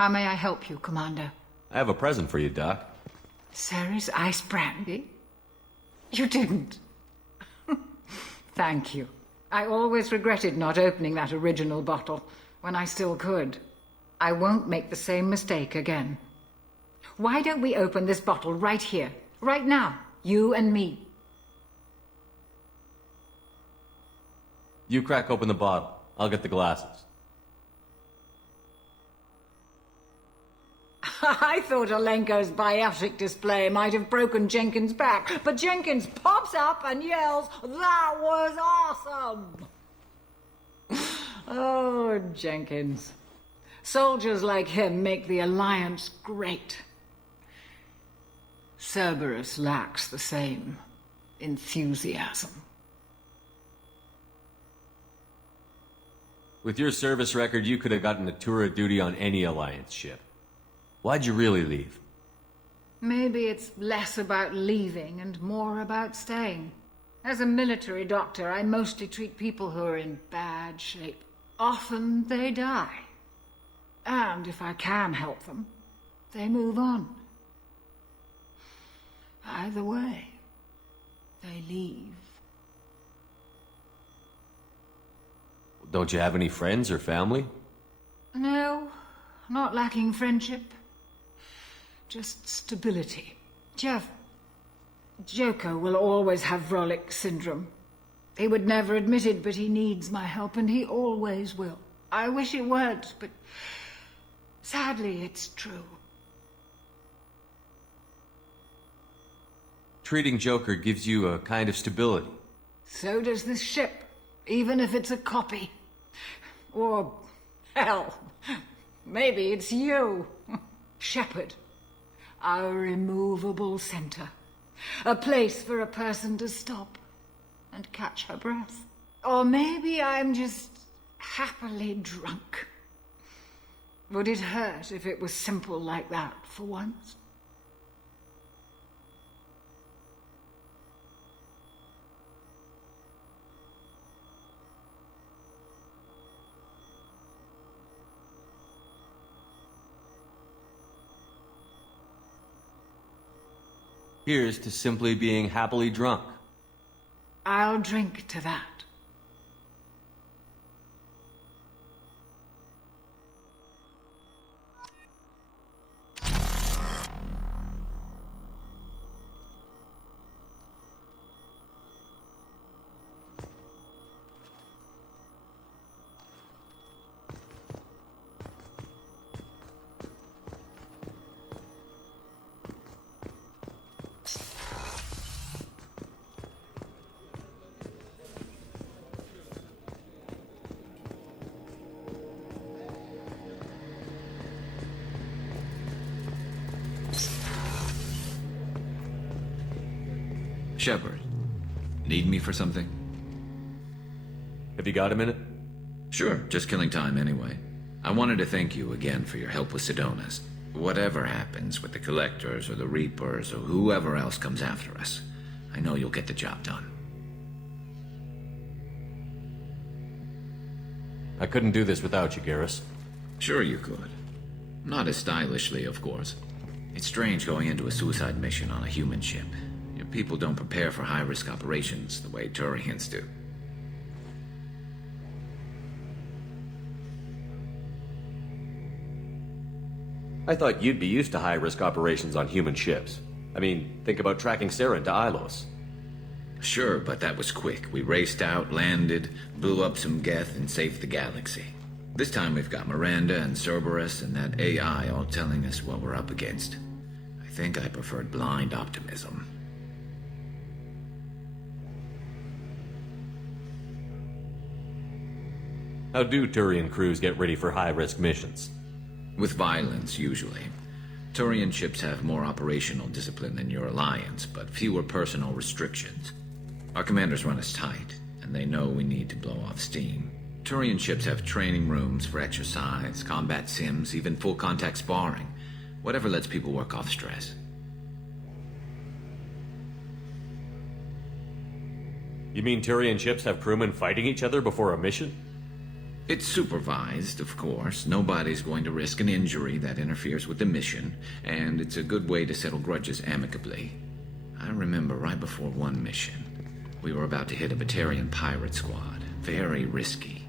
How may I help you, Commander? I have a present for you, Doc. Ceres ice brandy? You didn't. Thank you. I always regretted not opening that original bottle when I still could. I won't make the same mistake again. Why don't we open this bottle right here, right now, you and me? You crack open the bottle. I'll get the glasses. I thought Olenko's biotic display might have broken Jenkins' back, but Jenkins pops up and yells, "That was awesome!" Oh, Jenkins. Soldiers like him make the Alliance great. Cerberus lacks the same enthusiasm. With your service record, you could have gotten a tour of duty on any Alliance ship. Why'd you really leave? Maybe it's less about leaving and more about staying. As a military doctor, I mostly treat people who are in bad shape. Often they die. And if I can help them, they move on. Either way, they leave. Don't you have any friends or family? No, not lacking friendship. Just stability. Joko will always have Vrolik syndrome. He would never admit it, but he needs my help, and he always will. I wish it weren't, but sadly it's true. Treating Joker gives you a kind of stability. So does this ship, even if it's a copy. Or, hell, maybe it's you. Shepard. Our immovable center. A place for a person to stop and catch her breath. Or maybe I'm just happily drunk. Would it hurt if it was simple like that for once? Here's to simply being happily drunk. I'll drink to that. Shepard, need me for something? Have you got a minute? Sure, just killing time anyway. I wanted to thank you again for your help with Sidonis. Whatever happens with the Collectors or the Reapers or whoever else comes after us, I know you'll get the job done. I couldn't do this without you, Garrus. Sure you could. Not as stylishly, of course. It's strange going into a suicide mission on a human ship. Your people don't prepare for high-risk operations the way Turians do. I thought you'd be used to high-risk operations on human ships. I mean, think about tracking Saren to Ilos. Sure, but that was quick. We raced out, landed, blew up some Geth, and saved the galaxy. This time we've got Miranda and Cerberus and that AI all telling us what we're up against. I think I preferred blind optimism. How do Turian crews get ready for high-risk missions? With violence, usually. Turian ships have more operational discipline than your alliance, but fewer personal restrictions. Our commanders run us tight, and they know we need to blow off steam. Turian ships have training rooms for exercise, combat sims, even full-contact sparring. Whatever lets people work off stress. You mean Turian ships have crewmen fighting each other before a mission? It's supervised, of course. Nobody's going to risk an injury that interferes with the mission, and it's a good way to settle grudges amicably. I remember right before one mission, we were about to hit a Batarian pirate squad. Very risky.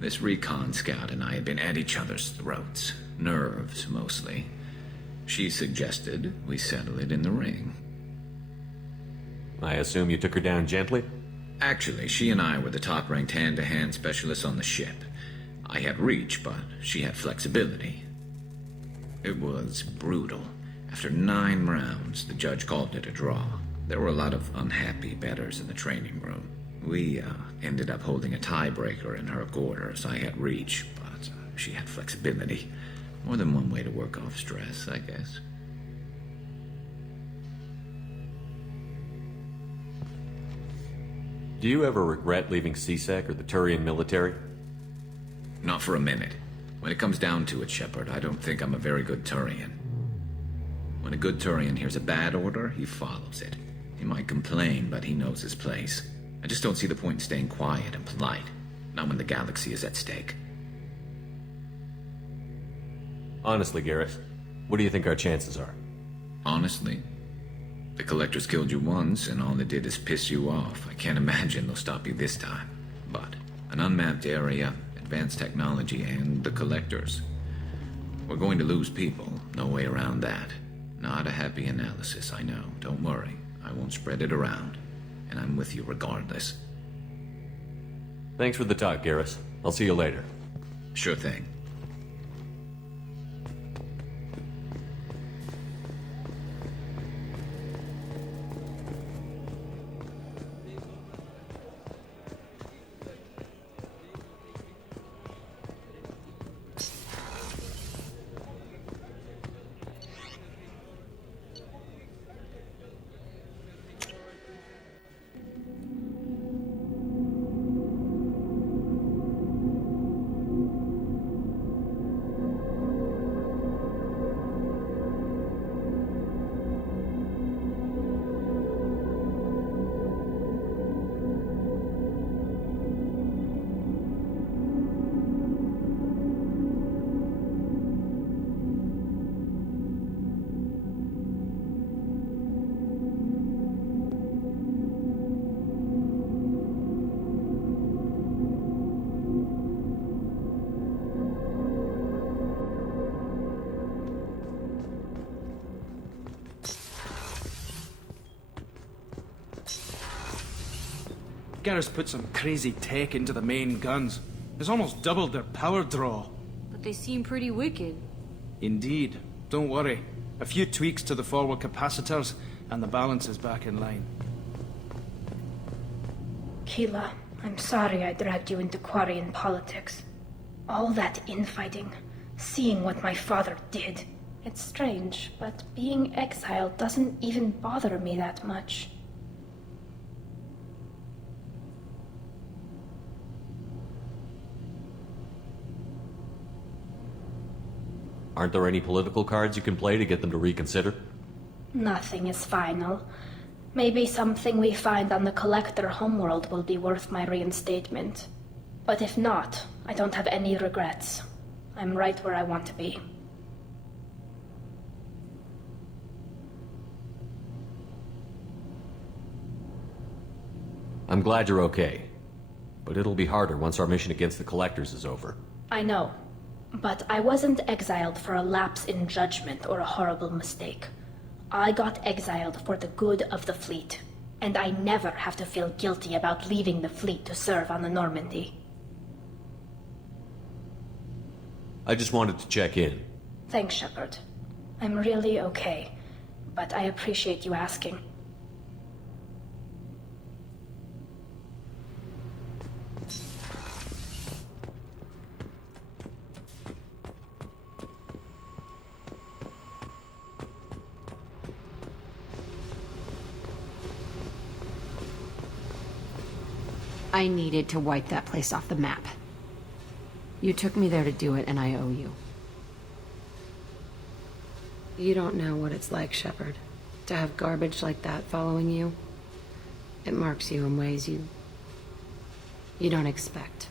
This recon scout and I had been at each other's throats. Nerves, mostly. She suggested we settle it in the ring. I assume you took her down gently? Actually, she and I were the top-ranked hand-to-hand specialists on the ship. I had reach, but she had flexibility. It was brutal. After 9 rounds, the judge called it a draw. There were a lot of unhappy bettors in the training room. We ended up holding a tiebreaker in her quarters. I had reach, but she had flexibility. More than one way to work off stress, I guess. Do you ever regret leaving CSEC or the Turian military? Not for a minute. When it comes down to it, Shepard, I don't think I'm a very good Turian. When a good Turian hears a bad order, he follows it. He might complain, but he knows his place. I just don't see the point in staying quiet and polite. Not when the galaxy is at stake. Honestly, Garrus, what do you think our chances are? Honestly? The Collectors killed you once, and all they did is piss you off. I can't imagine they'll stop you this time. But an unmapped area, advanced technology, and the Collectors. We're going to lose people. No way around that. Not a happy analysis, I know. Don't worry. I won't spread it around. And I'm with you regardless. Thanks for the talk, Garrus. I'll see you later. Sure thing. Garrus put some crazy tech into the main guns. It's almost doubled their power draw. But they seem pretty wicked. Indeed. Don't worry. A few tweaks to the forward capacitors, and the balance is back in line. Keela, I'm sorry I dragged you into Quarian politics. All that infighting, seeing what my father did. It's strange, but being exiled doesn't even bother me that much. Aren't there any political cards you can play to get them to reconsider? Nothing is final. Maybe something we find on the Collector homeworld will be worth my reinstatement. But if not, I don't have any regrets. I'm right where I want to be. I'm glad you're okay. But it'll be harder once our mission against the Collectors is over. I know. But I wasn't exiled for a lapse in judgment or a horrible mistake. I got exiled for the good of the fleet. And I never have to feel guilty about leaving the fleet to serve on the Normandy. I just wanted to check in. Thanks, Shepard. I'm really okay, but I appreciate you asking. I needed to wipe that place off the map. You took me there to do it, and I owe you. You don't know what it's like, Shepard, to have garbage like that following you. It marks you in ways you don't expect.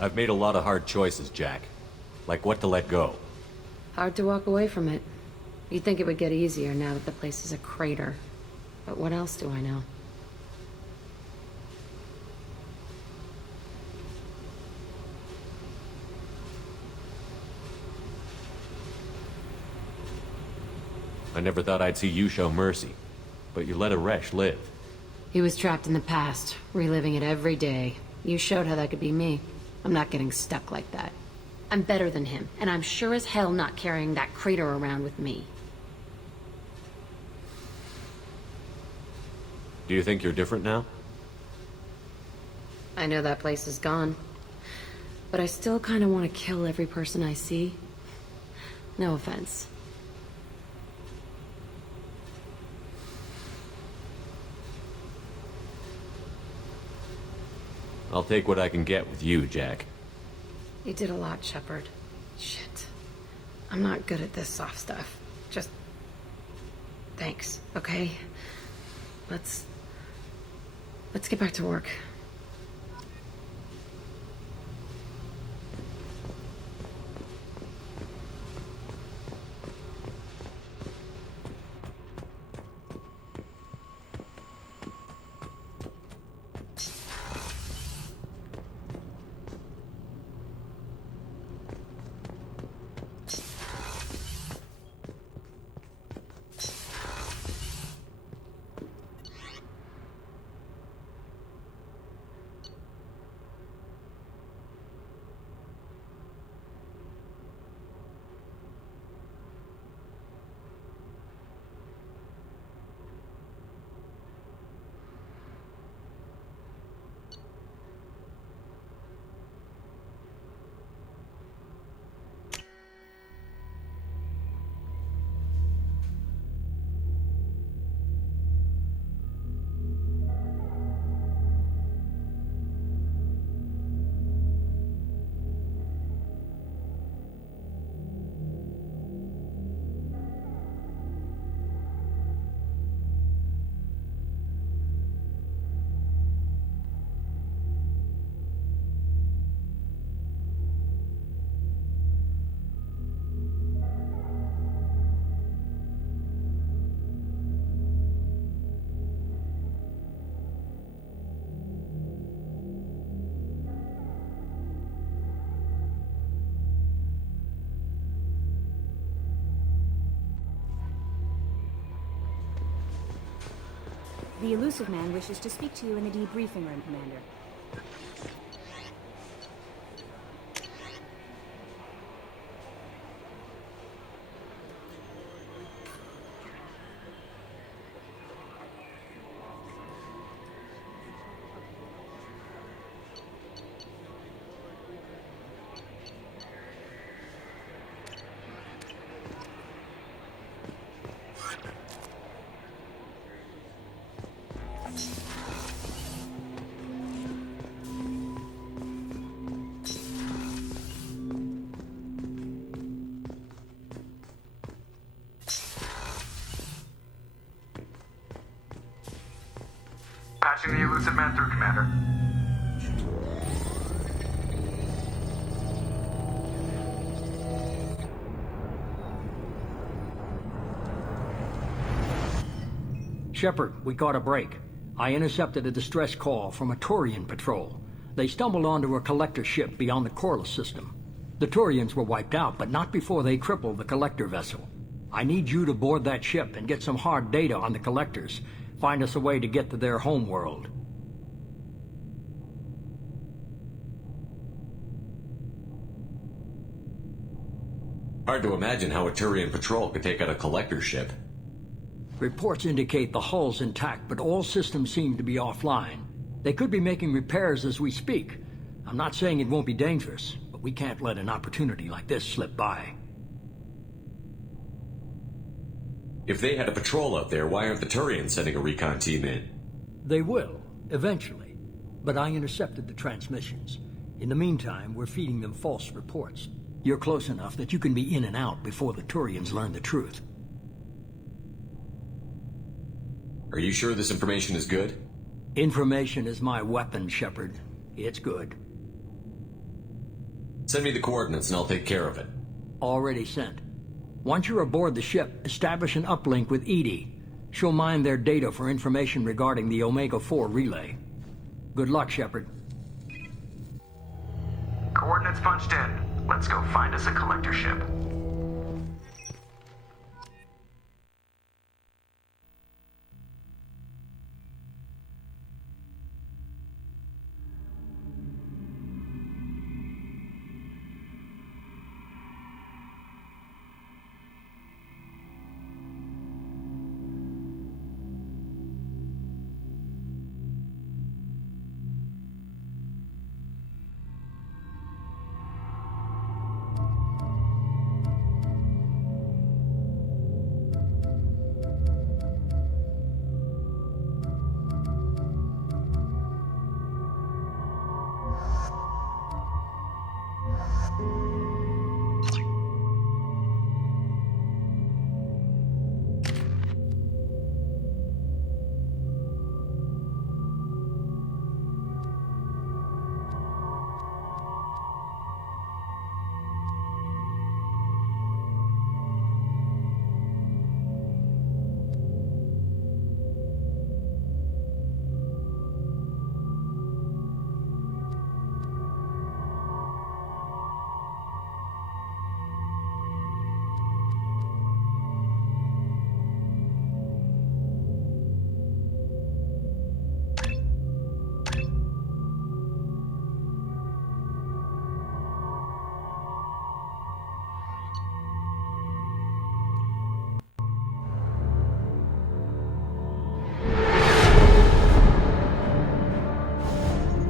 I've made a lot of hard choices, Jack. Like what to let go. Hard to walk away from it. You'd think it would get easier now that the place is a crater. But what else do I know? I never thought I'd see you show mercy. But you let a Resh live. He was trapped in the past, reliving it every day. You showed how that could be me. I'm not getting stuck like that. I'm better than him, and I'm sure as hell not carrying that crater around with me. Do you think you're different now? I know that place is gone. But I still kind of want to kill every person I see. No offense. I'll take what I can get with you, Jack. You did a lot, Shepard. Shit. I'm not good at this soft stuff. Just... thanks, okay? Let's get back to work. The elusive man wishes to speak to you in the debriefing room, Commander. Patching the elusive man through, Commander. Shepard, we caught a break. I intercepted a distress call from a Turian patrol. They stumbled onto a collector ship beyond the Corliss system. The Turians were wiped out, but not before they crippled the collector vessel. I need you to board that ship and get some hard data on the collectors. Find us a way to get to their homeworld. Hard to imagine how a Turian patrol could take out a collector ship. Reports indicate the hull's intact, but all systems seem to be offline. They could be making repairs as we speak. I'm not saying it won't be dangerous, but we can't let an opportunity like this slip by. If they had a patrol out there, why aren't the Turians sending a recon team in? They will, eventually. But I intercepted the transmissions. In the meantime, we're feeding them false reports. You're close enough that you can be in and out before the Turians learn the truth. Are you sure this information is good? Information is my weapon, Shepard. It's good. Send me the coordinates and I'll take care of it. Already sent. Once you're aboard the ship, establish an uplink with Edie. She'll mine their data for information regarding the Omega-4 relay. Good luck, Shepard. Coordinates punched in. Let's go find us a collector ship.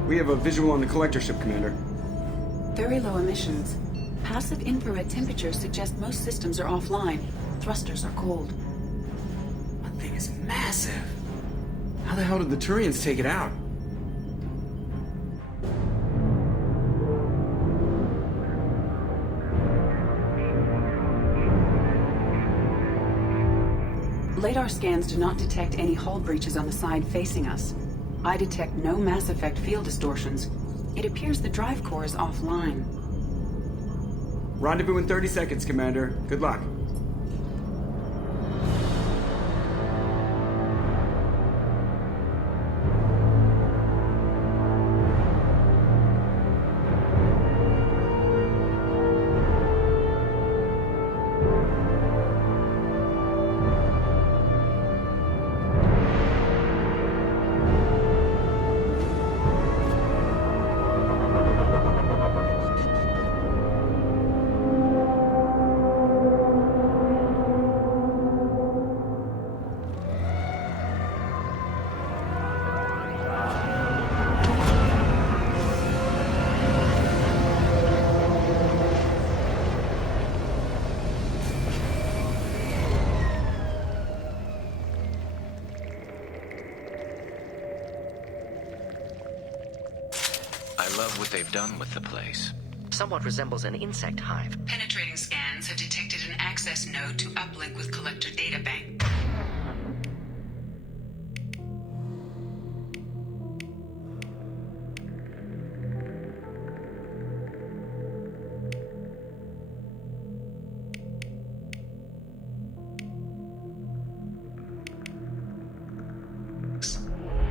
We have a visual on the collector ship, Commander. Very low emissions. Passive infrared temperatures suggest most systems are offline. Thrusters are cold. That thing is massive. How the hell did the Turians take it out? Radar scans do not detect any hull breaches on the side facing us. I detect no Mass Effect field distortions. It appears the drive core is offline. Rendezvous in 30 seconds, Commander. Good luck. I love what they've done with the place. Somewhat resembles an insect hive. Penetrating scans have detected an access node to uplink with collector databank.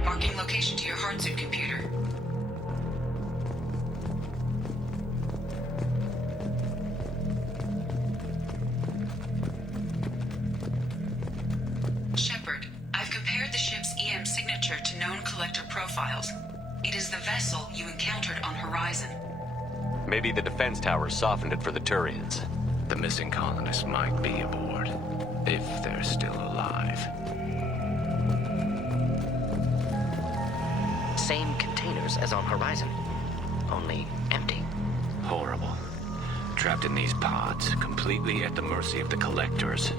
Marking location to your hardsuit computer. Shepard, I've compared the ship's EM signature to known collector profiles. It is the vessel you encountered on Horizon. Maybe the defense towers softened it for the Turians. The missing colonists might be aboard, if they're still alive. Same containers as on Horizon, only empty. Horrible. Trapped in these pods, completely at the mercy of the collectors.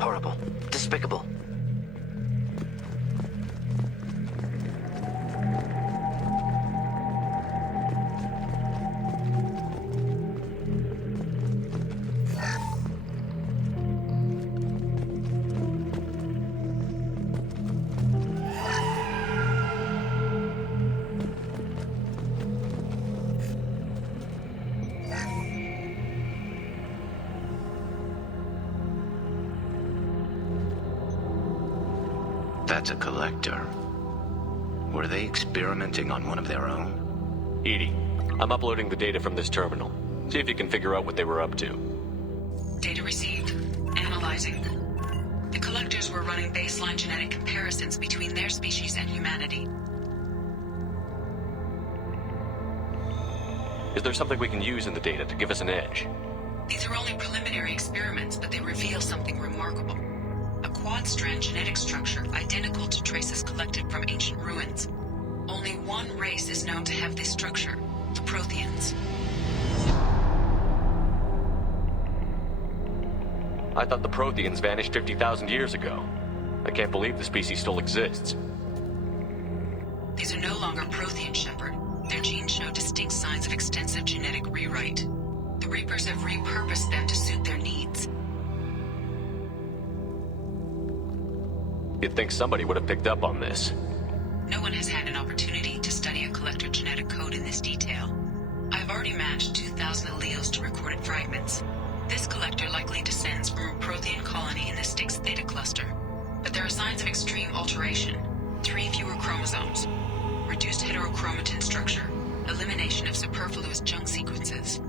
Horrible. Despicable. That's a collector. Were they experimenting on one of their own? Edie, I'm uploading the data from this terminal. See if you can figure out what they were up to. Data received. Analyzing. The collectors were running baseline genetic comparisons between their species and humanity. Is there something we can use in the data to give us an edge? These are only preliminary experiments, but they reveal something remarkable. A quad-strand genetic structure identical to traces collected from ancient ruins. Only one race is known to have this structure, the Protheans. I thought the Protheans vanished 50,000 years ago. I can't believe the species still exists. These are no longer Prothean, Shepard. Their genes show distinct signs of extensive genetic rewrite. The Reapers have repurposed them to suit their needs. You'd think somebody would have picked up on this. No one has had an opportunity to study a collector genetic code in this detail. I've already matched 2,000 alleles to recorded fragments. This collector likely descends from a Prothean colony in the Styx Theta cluster. But there are signs of extreme alteration. 3 fewer chromosomes. Reduced heterochromatin structure. Elimination of superfluous junk sequences.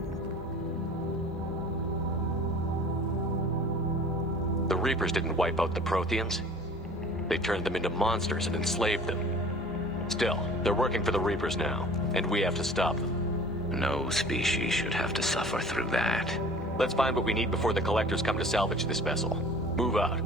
The Reapers didn't wipe out the Protheans. They turned them into monsters and enslaved them. Still, they're working for the Reapers now, and we have to stop them. No species should have to suffer through that. Let's find what we need before the collectors come to salvage this vessel. Move out.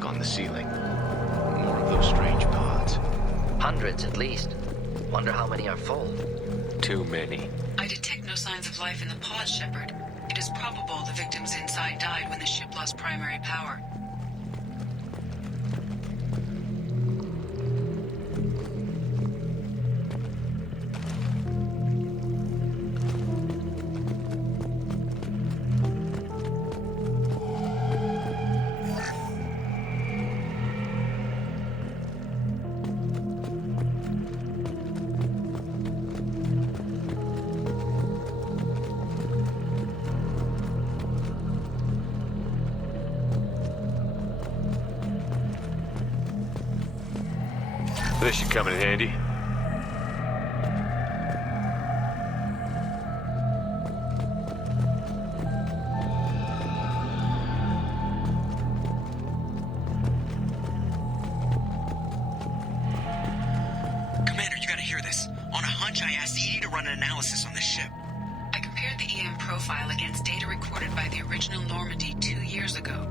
On the ceiling. More of those strange pods. Hundreds at least. Wonder how many are full. Too many. I detect no signs of life in the pod, Shepard. It is probable the victims inside died when the ship lost primary power. This should come in handy. Commander, you gotta hear this. On a hunch, I asked Edie to run an analysis on this ship. I compared the EM profile against data recorded by the original Normandy 2 years ago.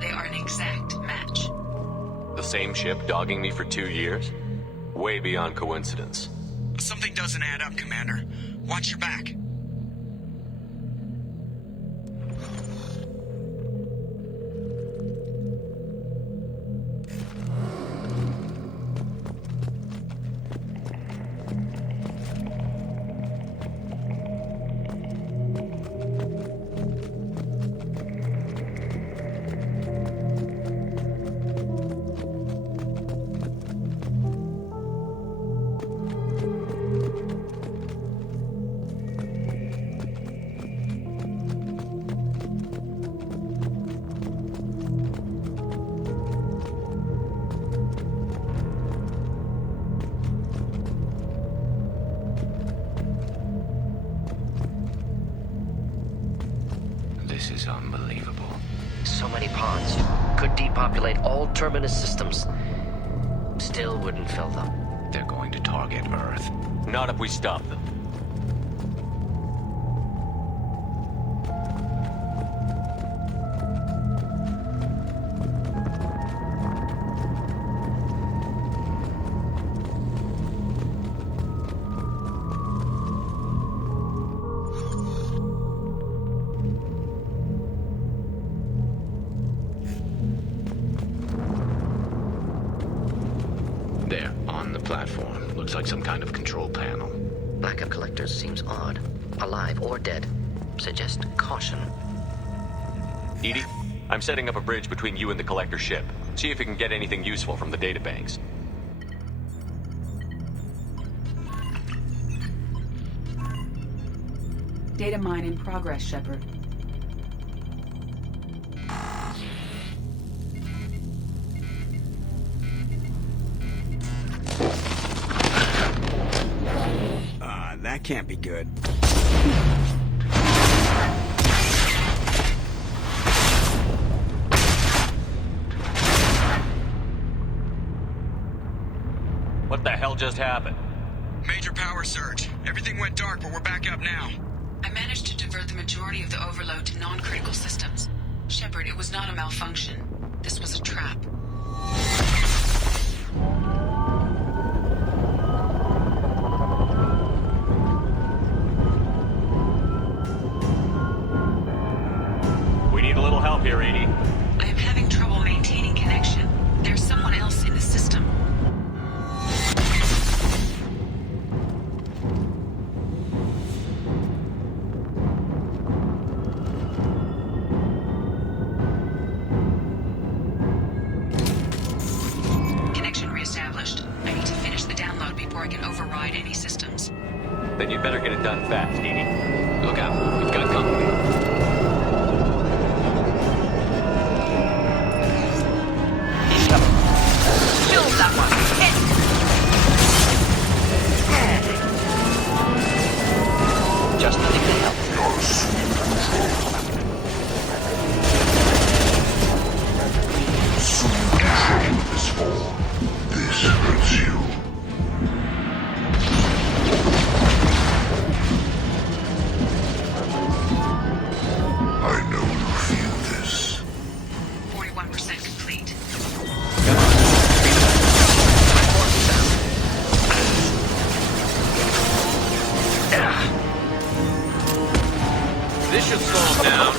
They are an exact match. The same ship dogging me for 2 years? Way beyond coincidence. Something doesn't add up, Commander. Watch your back. isolate all terminus systems. Still wouldn't fill them. They're going to target Earth. Not if we stop them. There, on the platform. Looks like some kind of control panel. Lack of collectors seems odd. Alive or dead. Suggest caution. Edie, I'm setting up a bridge between you and the collector ship. See if you can get anything useful from the databanks. Data mine in progress, Shepard. That can't be good. What the hell just happened? Major power surge. Everything went dark, but we're back up now. I managed to divert the majority of the overload to non-critical systems. Shepard, it was not a malfunction. This was a trap. We need a little help here, Edie. I am having trouble maintaining connection. There's someone else in the system. Connection reestablished. I need to finish the download before I can override any systems. Then you'd better get it done fast, Edie. Look out, we've got company. That one. Just nothing to help. Your sweet control. Sweet control of this form. This hurts you. I know you feel this. 41% complete. This should slow him down.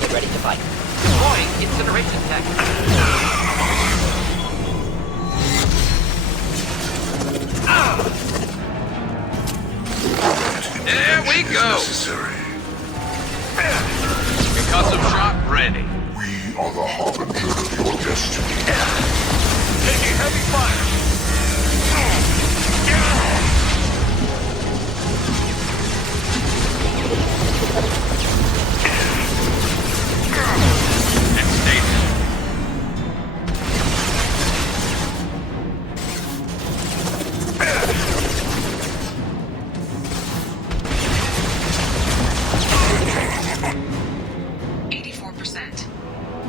Get ready to fight. Deploying incineration tech. There we go. Concussive shot ready. We are the harbinger of your destiny. Taking heavy fire. And stay there.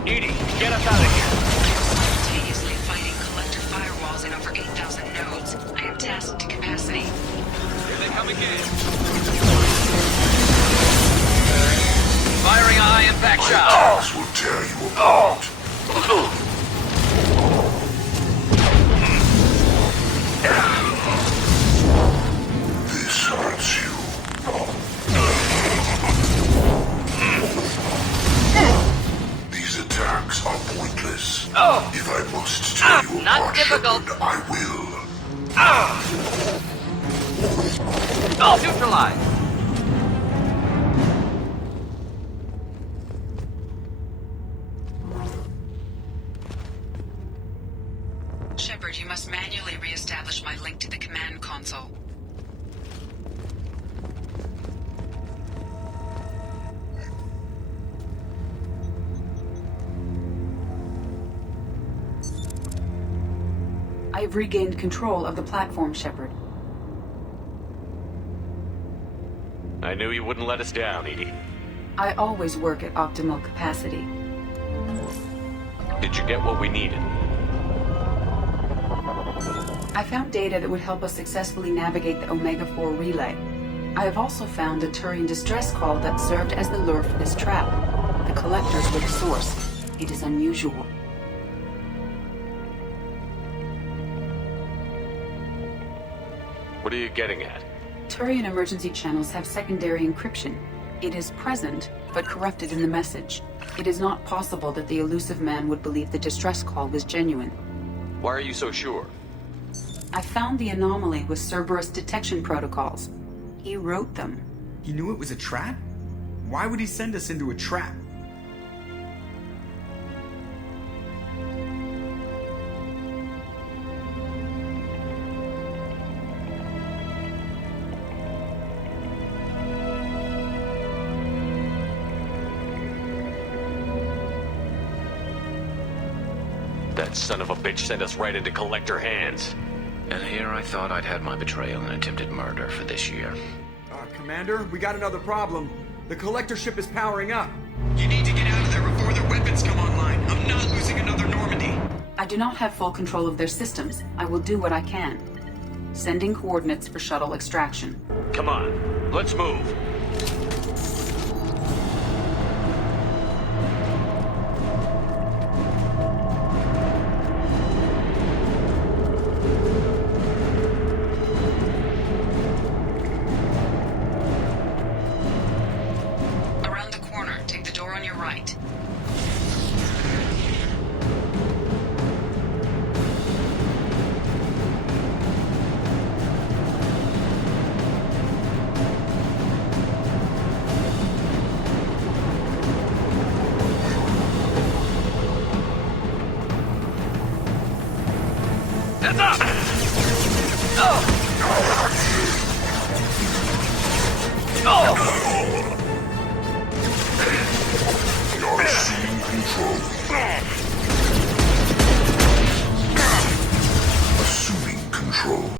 Edie, get us out of here. Simultaneously fighting collector firewalls in over 8,000 nodes. I am tasked to capacity. Here they come again. Firing a high-impact shot. This will tear you apart. This hurts you. These attacks are pointless. If I must tear you Not apart, difficult. Shepard, I will. All neutralized. Shepard, you must manually re-establish my link to the command console. I have regained control of the platform, Shepard. I knew you wouldn't let us down, Edie. I always work at optimal capacity. Did you get what we needed? I found data that would help us successfully navigate the Omega-4 relay. I have also found a Turian distress call that served as the lure for this trap. The collectors were the source. It is unusual. What are you getting at? Turian emergency channels have secondary encryption. It is present, but corrupted in the message. It is not possible that the elusive man would believe the distress call was genuine. Why are you so sure? I found the anomaly with Cerberus detection protocols. He wrote them. He knew it was a trap? Why would he send us into a trap? That son of a bitch sent us right into Collector hands. And here I thought I'd had my betrayal and attempted murder for this year. Commander, we got another problem. The Collector ship is powering up. You need to get out of there before their weapons come online. I'm not losing another Normandy. I do not have full control of their systems. I will do what I can. Sending coordinates for shuttle extraction. Come on, let's move. Around the corner, take the door on your right. That's up! You're assuming control. Assuming control.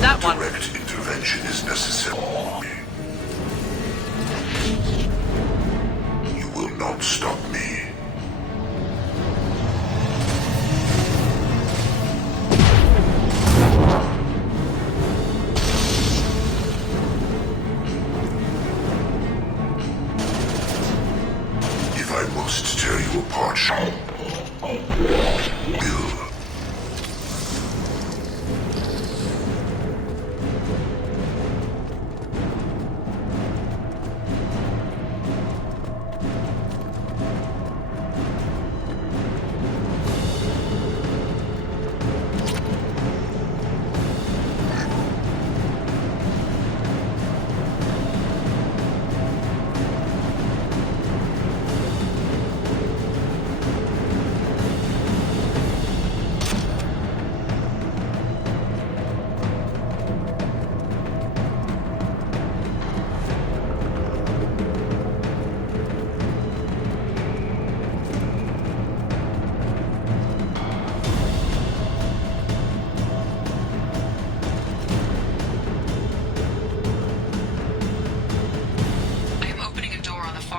That one. Direct intervention is necessary. cannot stop me. If I must tear you apart, Bill.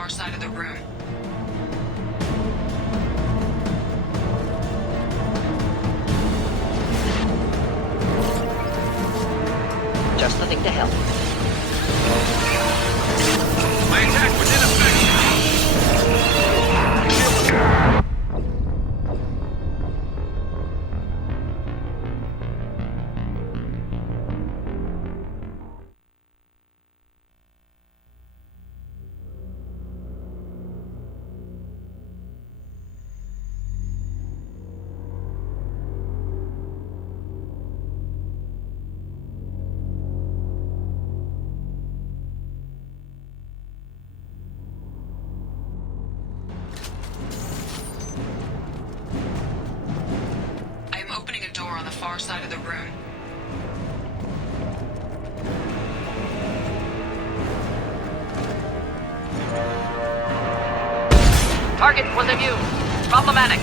Side of the room. Just the thing to help. My attack was ineffective. On the far side of the room. Target was immune. Problematic.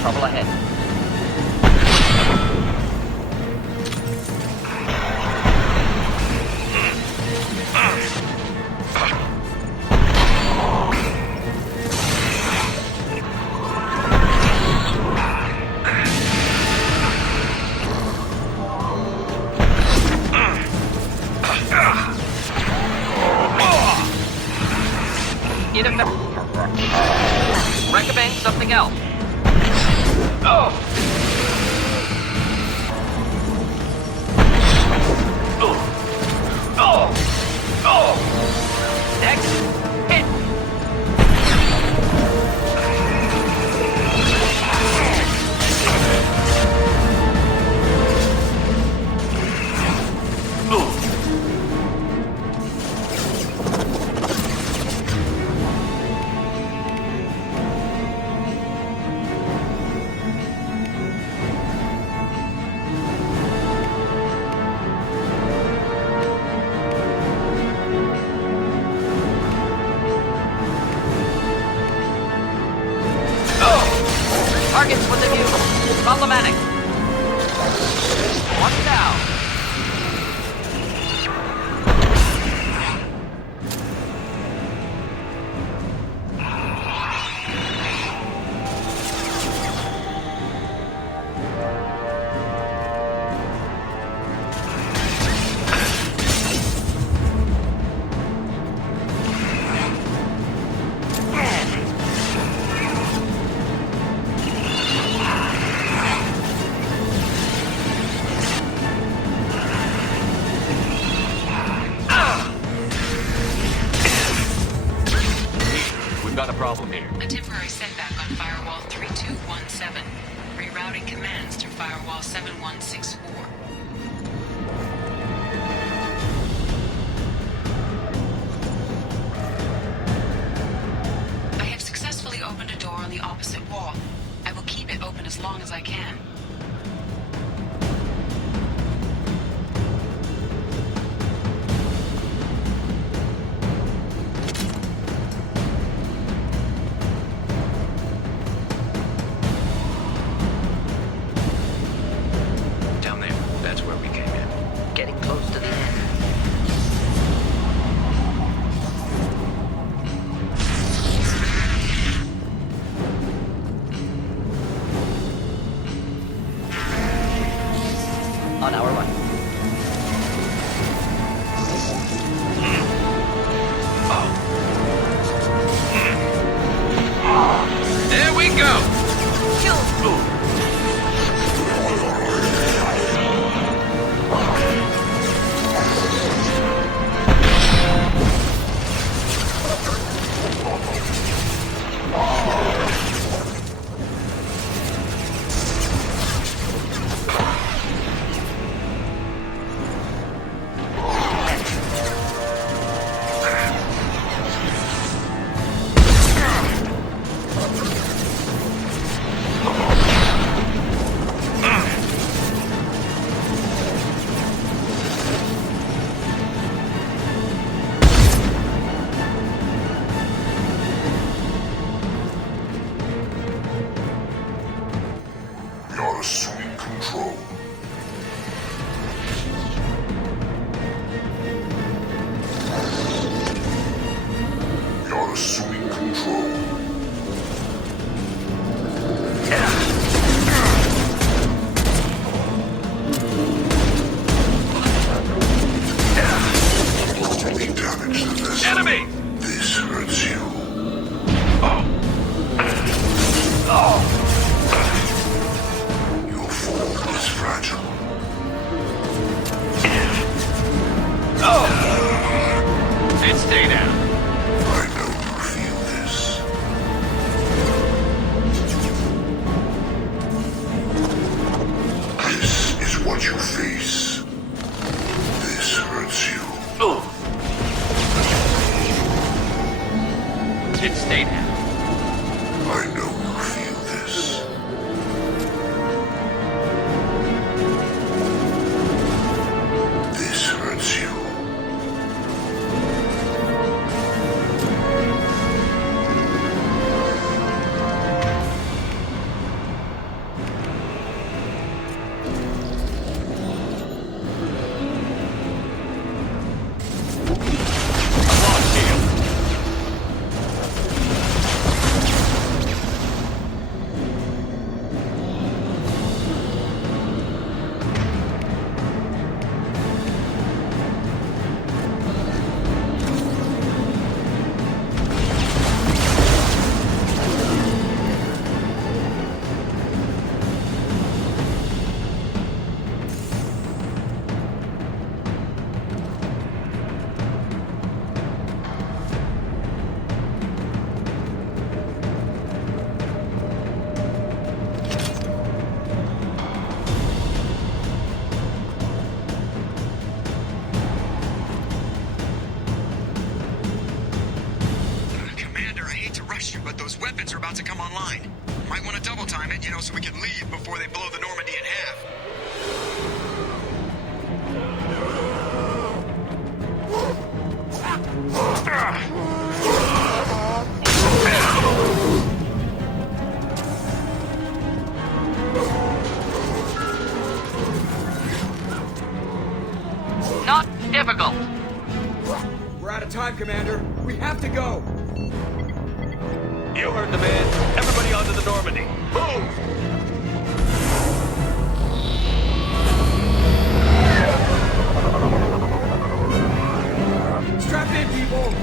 Trouble ahead. On our right. There we go! You're assuming control. You're assuming control. Taking damage to this. Enemy! This hurts you. Your form is fragile. And stay down. I know you feel this. This is what you face. This hurts you. And stay down. I know you feel this. This hurts you. But those weapons are about to come online. Might want to double time it, so we can leave before they blow the Normandy in half. Not difficult. We're out of time, Commander. We have to go. You heard the man. Everybody onto the Normandy. Move! Strap in, people!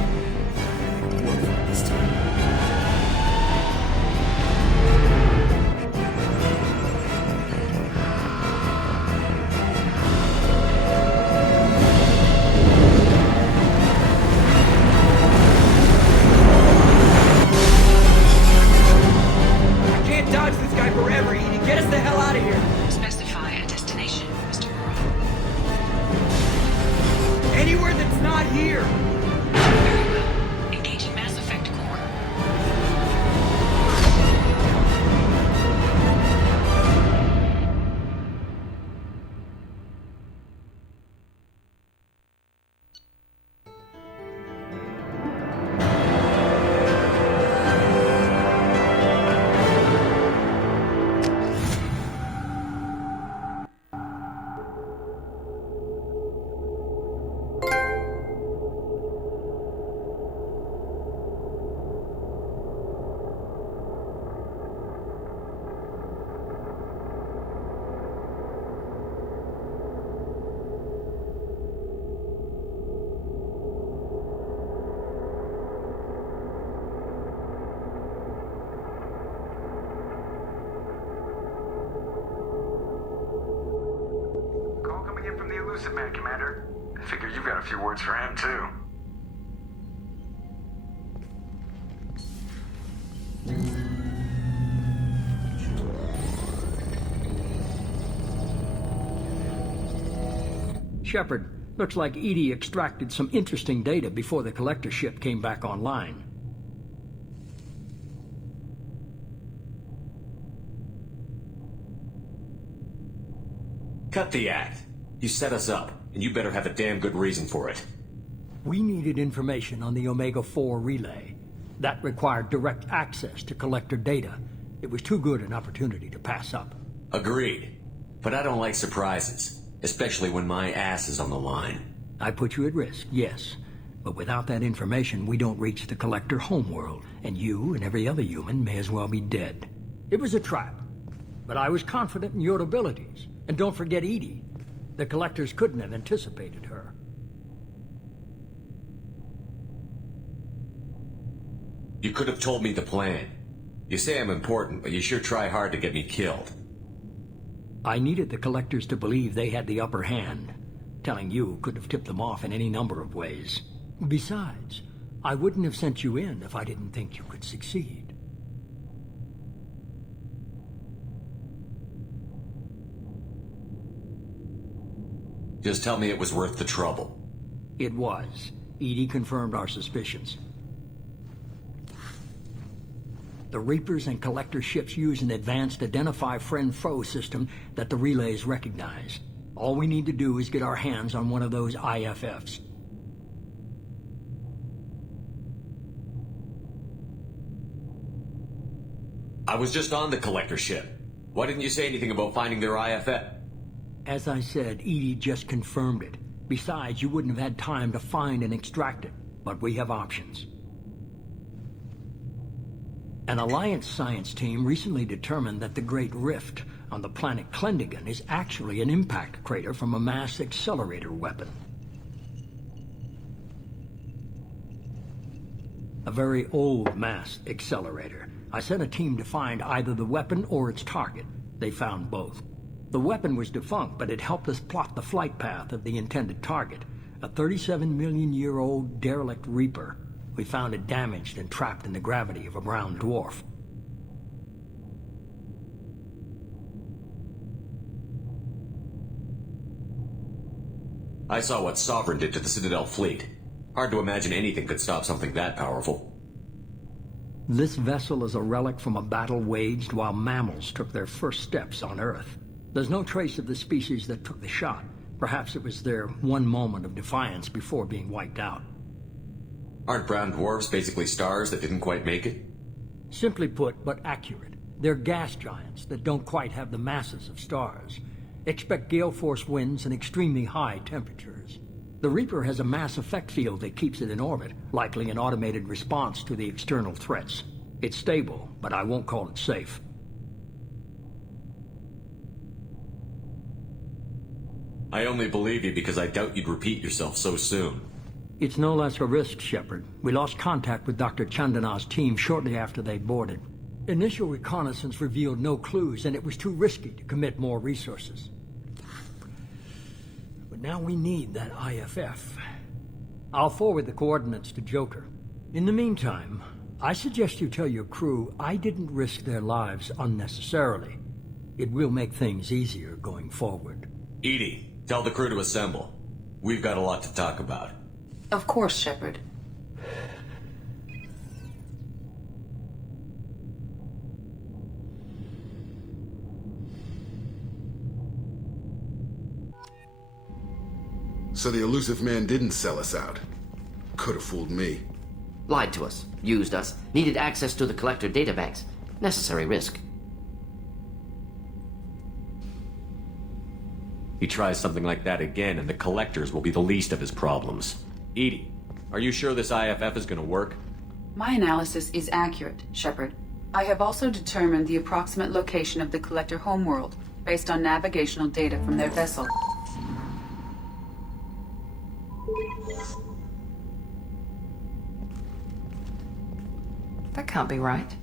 Elusive Man, Commander. I figure you've got a few words for him, too. Shepard, looks like Edie extracted some interesting data before the collector ship came back online. Cut the act. You set us up, and you better have a damn good reason for it. We needed information on the Omega-4 relay. That required direct access to collector data. It was too good an opportunity to pass up. Agreed. But I don't like surprises, especially when my ass is on the line. I put you at risk, yes. But without that information, we don't reach the collector homeworld, and you and every other human may as well be dead. It was a trap, but I was confident in your abilities. And don't forget Edie. The collectors couldn't have anticipated her. You could have told me the plan. You say I'm important, but you sure try hard to get me killed. I needed the collectors to believe they had the upper hand. Telling you could have tipped them off in any number of ways. Besides, I wouldn't have sent you in if I didn't think you could succeed. Just tell me it was worth the trouble. It was. Edie confirmed our suspicions. The Reapers and Collector ships use an advanced Identify Friend-Foe system that the relays recognize. All we need to do is get our hands on one of those IFFs. I was just on the Collector ship. Why didn't you say anything about finding their IFF? As I said, Edie just confirmed it. Besides, you wouldn't have had time to find and extract it. But we have options. An Alliance science team recently determined that the Great Rift on the planet Klendigan is actually an impact crater from a mass accelerator weapon. A very old mass accelerator. I sent a team to find either the weapon or its target. They found both. The weapon was defunct, but it helped us plot the flight path of the intended target, a 37-million-year-old derelict Reaper. We found it damaged and trapped in the gravity of a brown dwarf. I saw what Sovereign did to the Citadel fleet. Hard to imagine anything could stop something that powerful. This vessel is a relic from a battle waged while mammals took their first steps on Earth. There's no trace of the species that took the shot. Perhaps it was their one moment of defiance before being wiped out. Aren't brown dwarfs basically stars that didn't quite make it? Simply put, but accurate. They're gas giants that don't quite have the masses of stars. Expect gale force winds and extremely high temperatures. The Reaper has a mass effect field that keeps it in orbit, likely an automated response to the external threats. It's stable, but I won't call it safe. I only believe you because I doubt you'd repeat yourself so soon. It's no less a risk, Shepard. We lost contact with Dr. Chandana's team shortly after they boarded. Initial reconnaissance revealed no clues, and it was too risky to commit more resources. But now we need that IFF. I'll forward the coordinates to Joker. In the meantime, I suggest you tell your crew I didn't risk their lives unnecessarily. It will make things easier going forward. Edie, tell the crew to assemble. We've got a lot to talk about. Of course, Shepard. So the elusive man didn't sell us out. Could have fooled me. Lied to us, used us, needed access to the collector databanks. Necessary risk. He tries something like that again, and the collectors will be the least of his problems. Edie, are you sure this IFF is going to work? My analysis is accurate, Shepard. I have also determined the approximate location of the collector homeworld, based on navigational data from their vessel. That can't be right.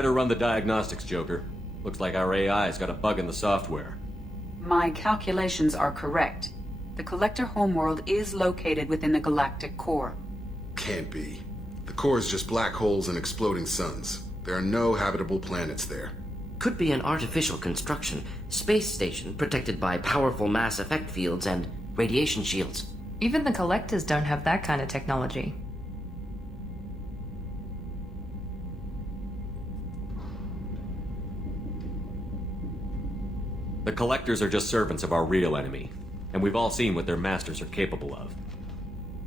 better run the diagnostics, Joker. Looks like our AI's got a bug in the software. My calculations are correct. The Collector homeworld is located within the galactic core. Can't be. The core is just black holes and exploding suns. There are no habitable planets there. Could be an artificial construction, space station protected by powerful mass effect fields and radiation shields. Even the Collectors don't have that kind of technology. The Collectors are just servants of our real enemy, and we've all seen what their masters are capable of.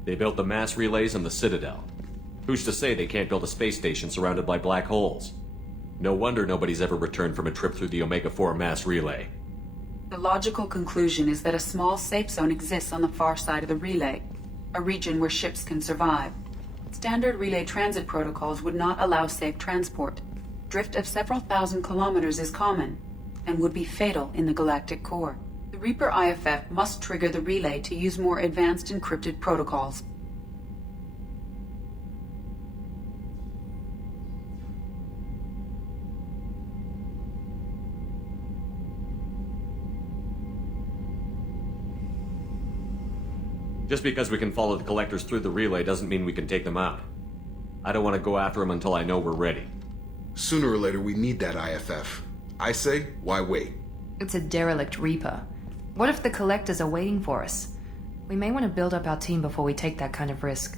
They built the mass relays and the Citadel. Who's to say they can't build a space station surrounded by black holes? No wonder nobody's ever returned from a trip through the Omega-4 mass relay. The logical conclusion is that a small safe zone exists on the far side of the relay, a region where ships can survive. Standard relay transit protocols would not allow safe transport. Drift of several thousand kilometers is common, and would be fatal in the galactic core. The Reaper IFF must trigger the relay to use more advanced encrypted protocols. Just because we can follow the Collectors through the relay doesn't mean we can take them out. I don't want to go after them until I know we're ready. Sooner or later, we need that IFF. I say, why wait? It's a derelict Reaper. What if the Collectors are waiting for us? We may want to build up our team before we take that kind of risk.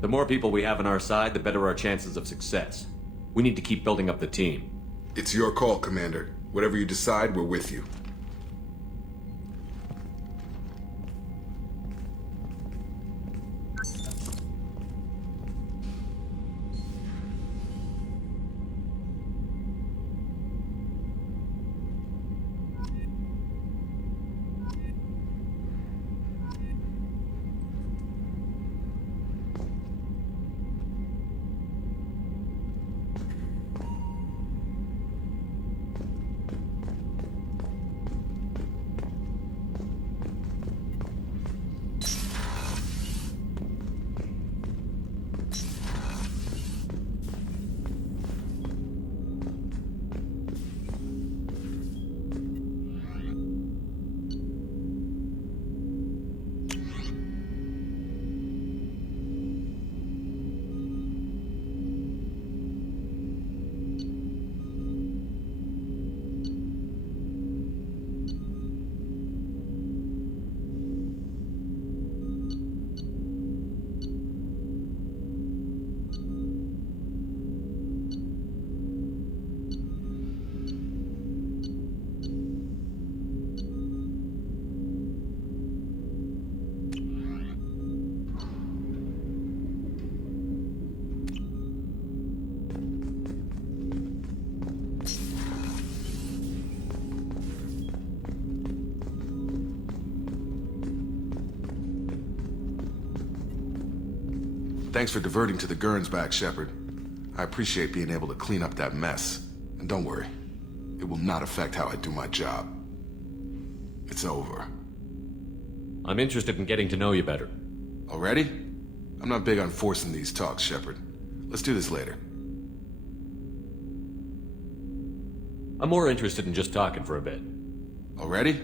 The more people we have on our side, the better our chances of success. We need to keep building up the team. It's your call, Commander. Whatever you decide, we're with you. Thanks for diverting to the Gurns back, Shepard. I appreciate being able to clean up that mess. And don't worry, it will not affect how I do my job. It's over. I'm interested in getting to know you better. Already? I'm not big on forcing these talks, Shepard. Let's do this later. I'm more interested in just talking for a bit. Already?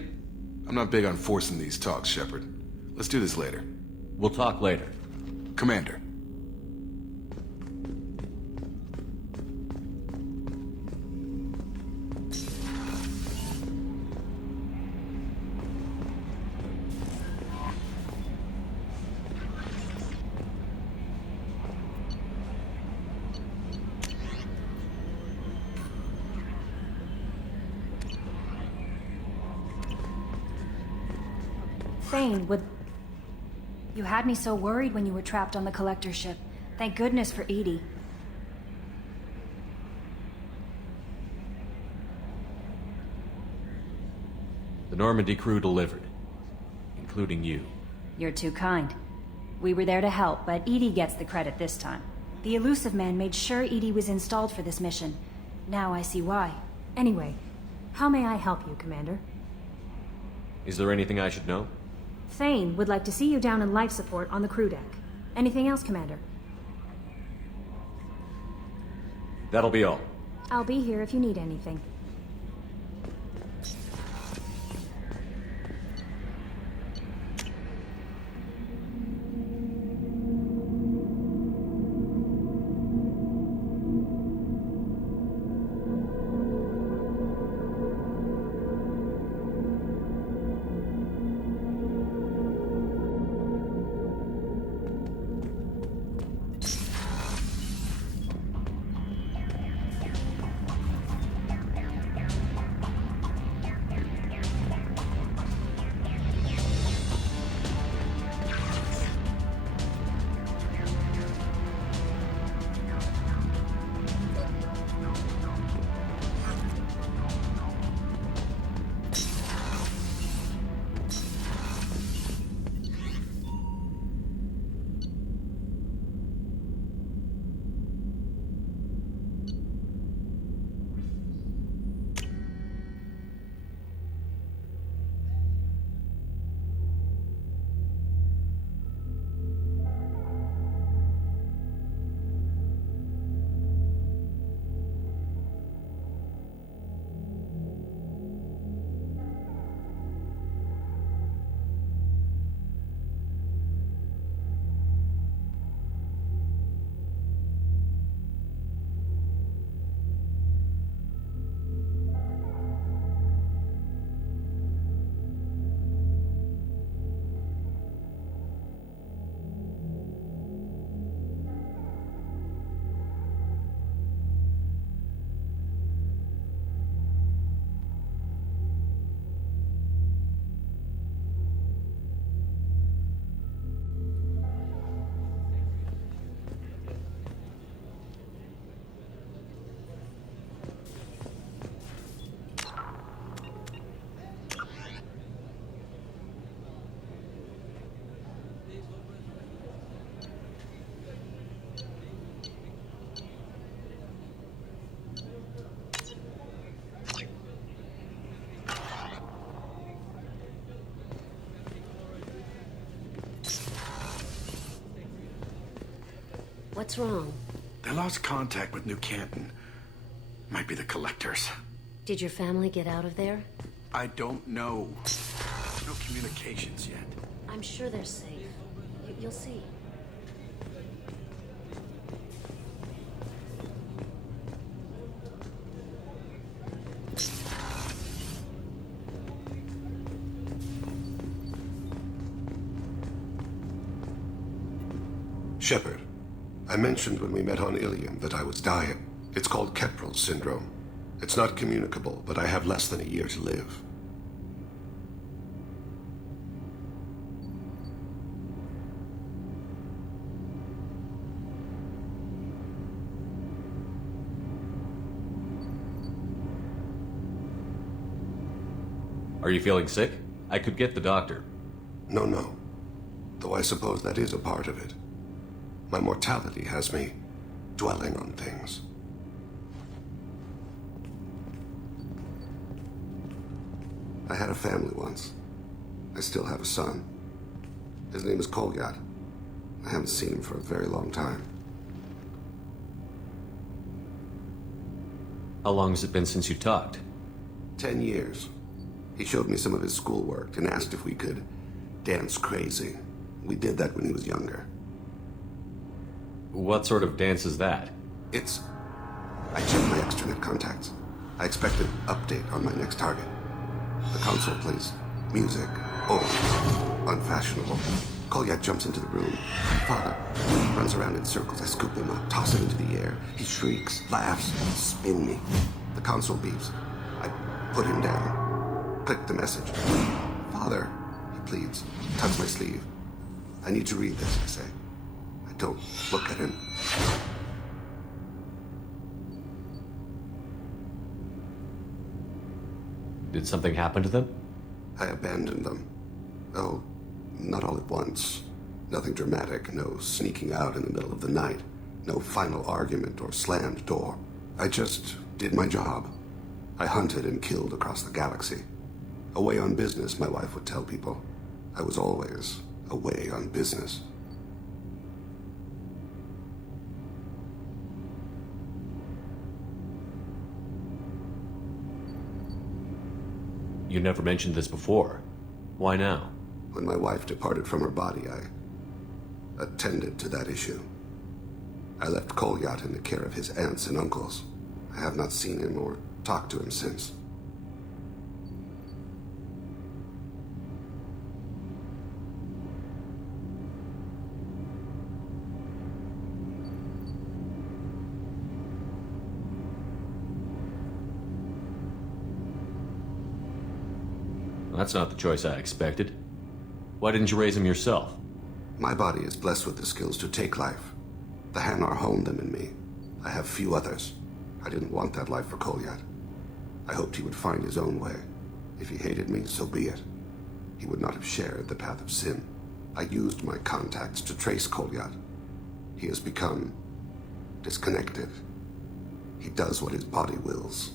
I'm not big on forcing these talks, Shepard. Let's do this later. We'll talk later. Commander. Thane, would... You had me so worried when you were trapped on the Collector ship. Thank goodness for Edie. The Normandy crew delivered, including you. You're too kind. We were there to help, but Edie gets the credit this time. The Elusive Man made sure Edie was installed for this mission. Now I see why. Anyway, how may I help you, Commander? Is there anything I should know? Thane would like to see you down in life support on the crew deck. Anything else, Commander? That'll be all. I'll be here if you need anything. What's wrong? They lost contact with New Canton. Might be the Collectors. Did your family get out of there? I don't know. No communications yet. I'm sure they're safe. You'll see. Shepard, I mentioned when we met on Ilium that I was dying. It's called Keprel's syndrome. It's not communicable, but I have less than a year to live. Are you feeling sick? I could get the doctor. No. Though I suppose that is a part of it. My mortality has me dwelling on things. I had a family once. I still have a son. His name is Kolyat. I haven't seen him for a very long time. How long has it been since you talked? 10 years. He showed me some of his schoolwork and asked if we could dance crazy. We did that when he was younger. What sort of dance is that? I checked my extranet contacts. I expect an update on my next target. The console plays music. Old. Unfashionable. Kolyat jumps into the room. Father runs around in circles. I scoop him up, toss him into the air. He shrieks, laughs, spin me. The console beeps. I put him down. Click the message. Father, he pleads. Tugs my sleeve. I need to read this, I say. I don't look at him. Did something happen to them? I abandoned them. Oh, not all at once. Nothing dramatic, no sneaking out in the middle of the night, no final argument or slammed door. I just did my job. I hunted and killed across the galaxy. Away on business, my wife would tell people. I was always away on business. You never mentioned this before. Why now? When my wife departed from her body, I attended to that issue. I left Kolyat in the care of his aunts and uncles. I have not seen him or talked to him since. That's not the choice I expected. Why didn't you raise him yourself? My body is blessed with the skills to take life. The Hanar honed them in me. I have few others. I didn't want that life for Kolyat. I hoped he would find his own way. If he hated me, so be it. He would not have shared the path of sin. I used my contacts to trace Kolyat. He has become disconnected. He does what his body wills.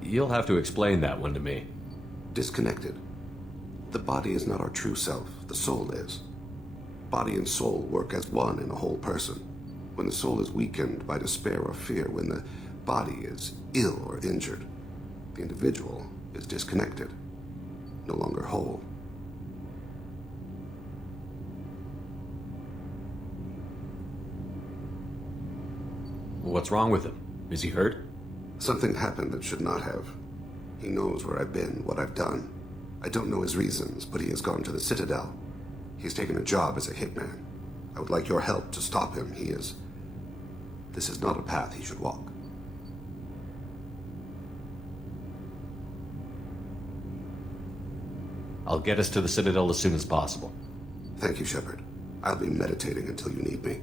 You'll have to explain that one to me. Disconnected. The body is not our true self, the soul is. Body and soul work as one in a whole person. When the soul is weakened by despair or fear, when the body is ill or injured, the individual is disconnected, no longer whole. What's wrong with him? Is he hurt? Something happened that should not have. He knows where I've been, what I've done. I don't know his reasons, but he has gone to the Citadel. He's taken a job as a hitman. I would like your help to stop him. This is not a path he should walk. I'll get us to the Citadel as soon as possible. Thank you, Shepard. I'll be meditating until you need me.